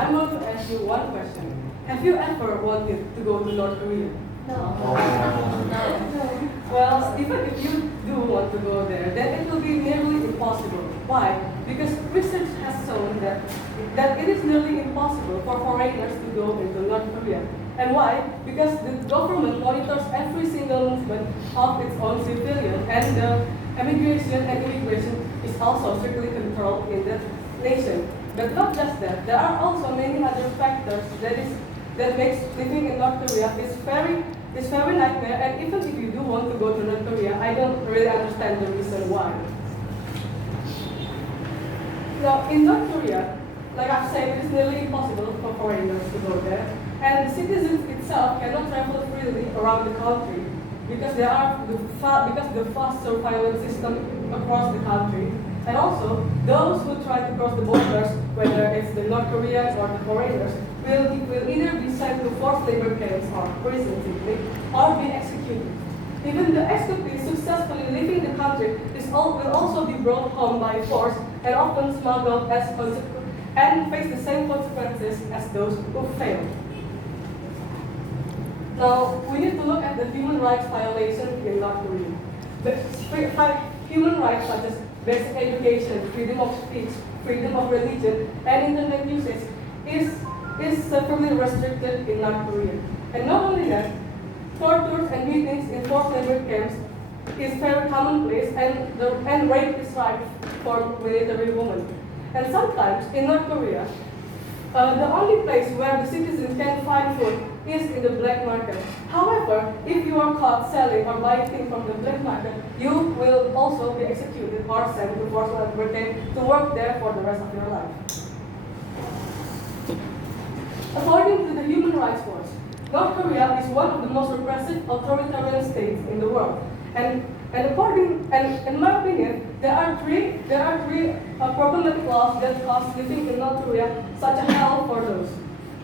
I'm going to ask you one question. Have you ever wanted to go to North Korea? No. Well, even if you do want to go there, then it will be nearly impossible. Why? Because research has shown that it is nearly impossible for foreigners to go into North Korea. And why? Because the government monitors every single movement of its own civilians, and the immigration is also strictly controlled in that nation. But not just that, there are also many other factors that makes living in North Korea is very nightmare. And even if you do want to go to North Korea, I don't really understand the reason why. Now, in North Korea, like I've said, it is nearly impossible for foreigners to go there, and the citizens itself cannot travel freely around the country because the fast surveillance system across the country, and also those who try to cross the borders, whether it's the North Koreans or the foreigners, will either be sent to forced labor camps or prison simply, or be executed. Even the escapees successfully leaving the country will also be brought home by force and often smuggled and face the same consequences as those who failed. Now, we need to look at the human rights violations in North Korea. The human rights such as basic education, freedom of speech, freedom of religion, and internet usage is severely restricted in North Korea. And not only that, tortures and beatings in forced labor camps is very commonplace, and rape is rife for military women. And sometimes in North Korea, the only place where the citizens can find food is in the black market. However, if you are caught selling or buying things from the black market, you will also be executed or sent to forced labor camp to work there for the rest of your life. According to the Human Rights Watch, North Korea is one of the most repressive authoritarian states in the world. And in my opinion, there are three problematic laws that cause living in North Korea such a hell for those.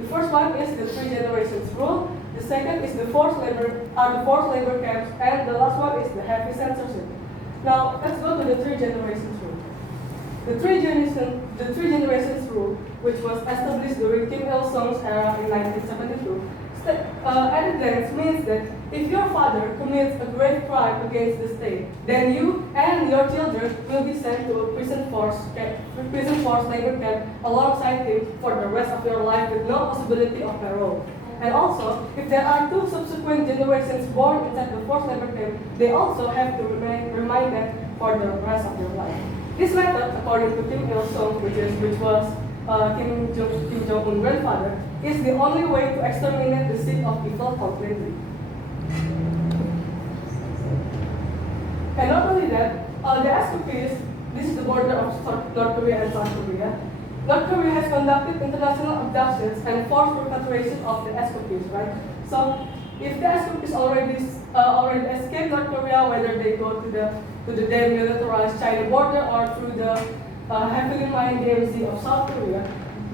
The first one is the 3 generations rule. The second is the forced labor camps, and the last one is the heavy censorship. Now let's go to the 3 generations rule. The three generations rule, which was established during Kim Il-sung's era in 1972, at a glance means that if your father commits a grave crime against the state, then you and your children will be sent to a prison forced labor camp alongside him for the rest of your life with no possibility of parole. And also, if there are 2 subsequent generations born inside the forced labor camp, they also have to remain reminded for the rest of their life. This method, according to Kim Il-sung, which was Kim Jong-un's grandfather, is the only way to exterminate the seed of evil completely. And not only that, the escapees, this is the border of North Korea and South Korea. North Korea has conducted international abductions and forced repatriation of the escapees, right? So, if the escapees already escape North Korea, whether they go to the demilitarized China border or through the heavily mined DMZ of South Korea,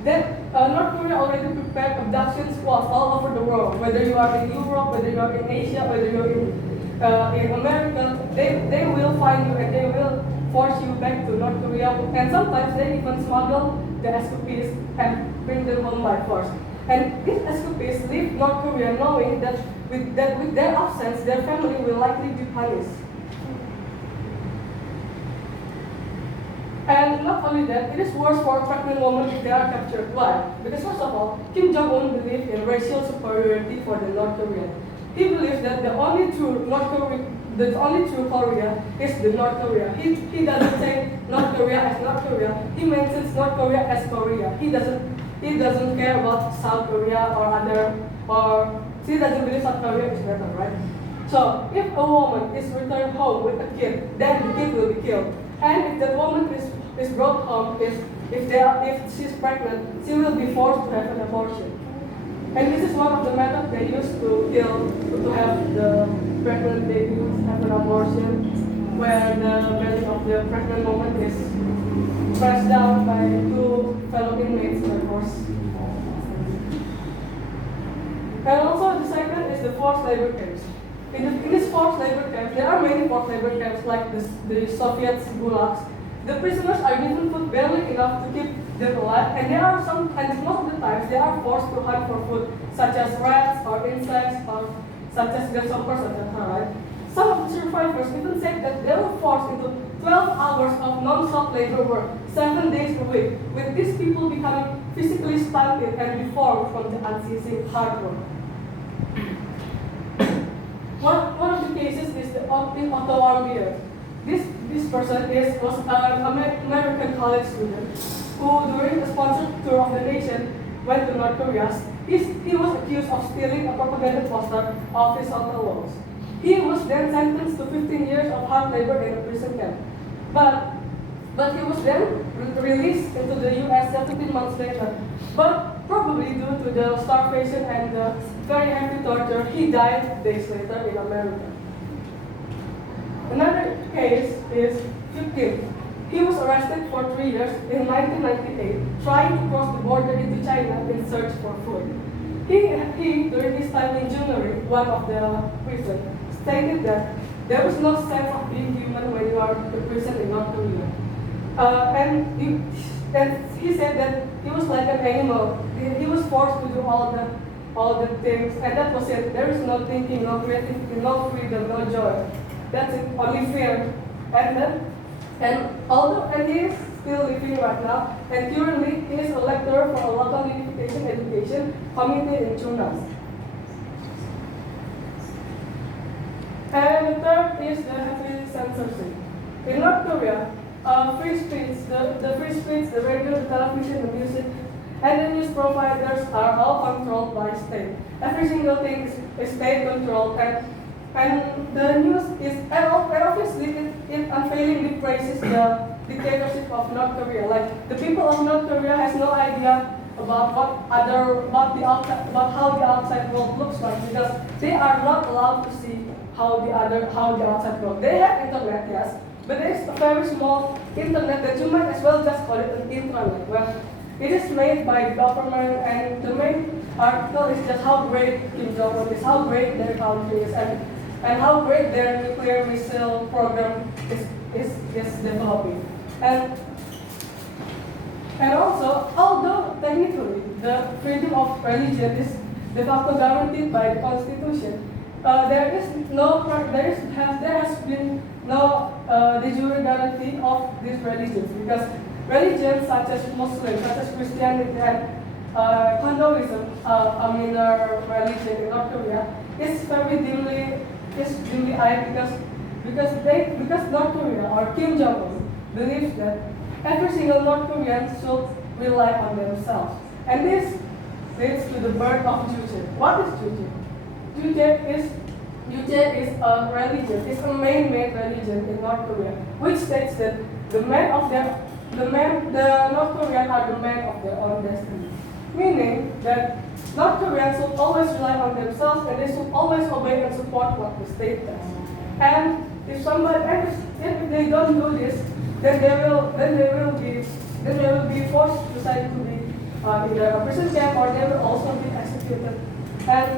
then North Korea already prepared abduction squads all over the world. Whether you are in Europe, whether you are in Asia, whether you are in America, they will find you and they will force you back to North Korea. And sometimes they even smuggle the escapees and bring them home by force. And these escapees leave North Korea knowing that with their absence, their family will likely be punished. And not only that, it is worse for pregnant women if they are captured. Why? Because first of all, Kim Jong-un believed in racial superiority for the North Korean. He believes that the only true Korea is the North Korea. He doesn't say North Korea as North Korea. He mentions North Korea as Korea. He doesn't care about South Korea he doesn't believe South Korea is better, right? So if a woman is returned home with a kid, then the kid will be killed. And if that woman is brought home, if she's pregnant, she will be forced to have an abortion. And this is one of the methods they use to have the pregnant baby have an abortion, where the belly of the pregnant woman is pressed down by 2 fellow inmates by force. And also the second is the forced labor camps. In these forced labor camps, there are many forced labor camps like the Soviet gulags. the prisoners are given food barely enough to keep them alive, and most of the times they are forced to hunt for food, such as rats or insects or such as grasshoppers, etc. Right? Some of the survivors even said that they were forced into 12 hours of non-stop labor work, 7 days a week, with these people becoming physically stunted and deformed from the unceasing hard work. One of the cases is the Otto Warmbier. This person was an American college student who, during a sponsored tour of the nation, went to North Korea. He was accused of stealing a propaganda poster of his hotel walls. He was then sentenced to 15 years of hard labor in a prison camp. But he was then released into the U.S. 17 months later. But probably due to the starvation and the very heavy torture, he died days later in America. Another case is Kim. He was arrested for 3 years in 1998, trying to cross the border into China in search for food. He during his time in January, one of the prison, stated that there was no sense of being human when you are in prison in North Korea. And he said that he was like an animal. He was forced to do all the things, and that was it. There is no thinking, no creativity, no freedom, no joy. That's it, only fear. And he is still living right now, and currently he is a lecturer for a local unification education community in Chunas. And the third is the heavy censorship. In North Korea, free speech, the free speech, the radio, the television, the music, and the news providers are all controlled by state. Every single thing is state controlled, and the news is, and obviously it unfailingly praises the dictatorship of North Korea. Like the people of North Korea has no idea about how the outside world looks like, because they are not allowed to see how the outside world. They have internet, yes, but it's a very small internet that you might as well just call it an intranet. Well, it is made by the government, and the main article is just how great Kim Jong-un is, how great their country is, and how great their nuclear missile program is developing. And also, although technically the freedom of religion is de facto guaranteed by the Constitution, there has been no de jure guarantee of these religions, because religions such as Muslim, such as Christianity, and Hinduism, a minor religion in North Korea, is very dimly eyed because North Korea or Kim Jong-un believes that every single North Korean should rely on themselves, and this leads to the birth of Juche. What is Juche? Juche is a religion. It's a man-made religion in North Korea, which states that the North Koreans are the men of their own destiny. Meaning that North Koreans should always rely on themselves, and they should always obey and support what the state does. And if they don't do this, then they will be forced to decide to be either a prison camp, or they will also be executed. And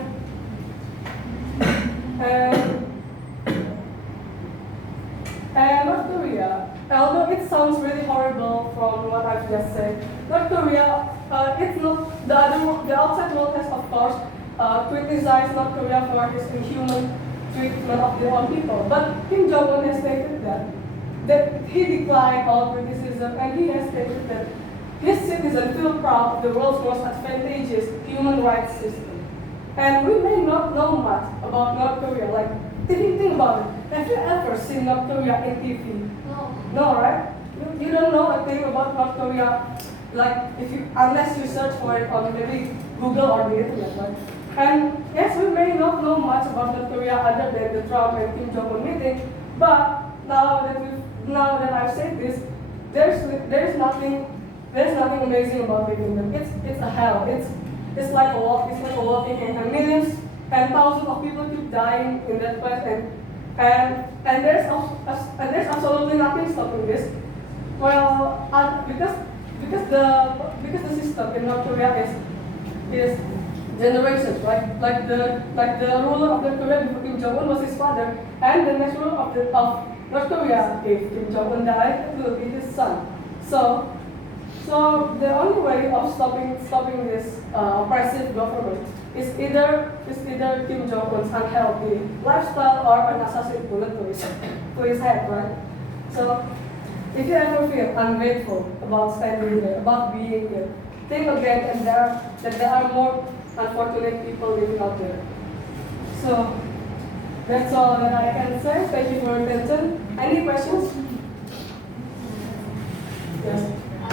North Korea, although it sounds really horrible from what I've just said, North Korea, it's not the outside world has of course criticized North Korea for his inhuman treatment of their own people. But Kim Jong-un has stated that he declined all criticism, and he has stated that his citizens feel proud of the world's most advantageous human rights system. And we may not know much about North Korea. Like, think about it. Have you ever seen North Korea in TV? No, right? You don't know a thing about North Korea, like unless you search for it on maybe Google or the internet, right? And yes, we may not know much about North Korea other than the Trump and Kim Jong-un meeting. But now that I've said this, there's nothing amazing about living them. It's a hell. It's like a walking in, and millions and thousands of people keep dying in that place, and there's absolutely nothing stopping this. Well, because the system in North Korea is generations, right? Like the ruler of North Korea, Kim Jong-un, was his father, and the next ruler of North Korea, if Kim Jong-un died, it will be his son. So the only way of stopping this oppressive government is either Kim Jong-un's unhealthy lifestyle or an assassin bullet to his head, right? So if you ever feel ungrateful about standing there, about being here, think again and there are more unfortunate people living out there. So that's all that I can say. Thank you for your attention. Any questions? Yes.